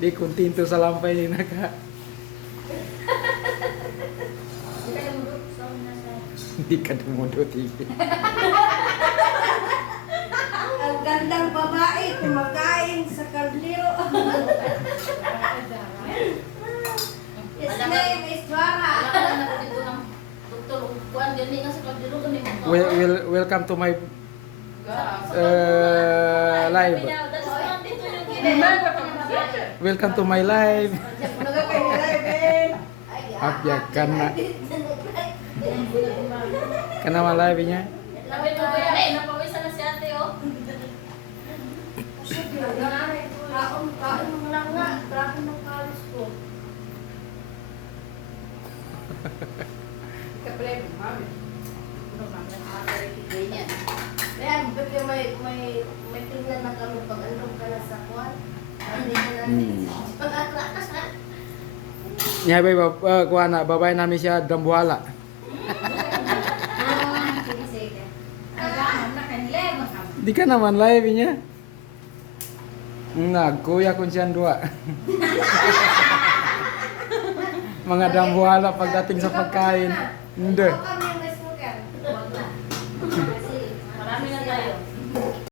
Di kontento sa lampay ni naka. Hindi ka dumudot. Ang gandang babae kumakain sa kaldero. His name is Dora. Welcome to my live. Welcome to my live. Abyak kana. Kana ma live niya. Napawisan na si ate, oh. Kaon mo lang nga. Grabe ng kalis ko. Kapre, mami. Ayan, ba't yung may tingnan na kami pag andong ka na sa kuwan? Hindi ka na pag-atlakas na. Nya bay kuha na babay namin siya dambuhala. Sige, sige. Di ka naman live niya. Kuya kun siyan dua. Mga dambuhala pagdating sa pagkain. Hindi. Kami yung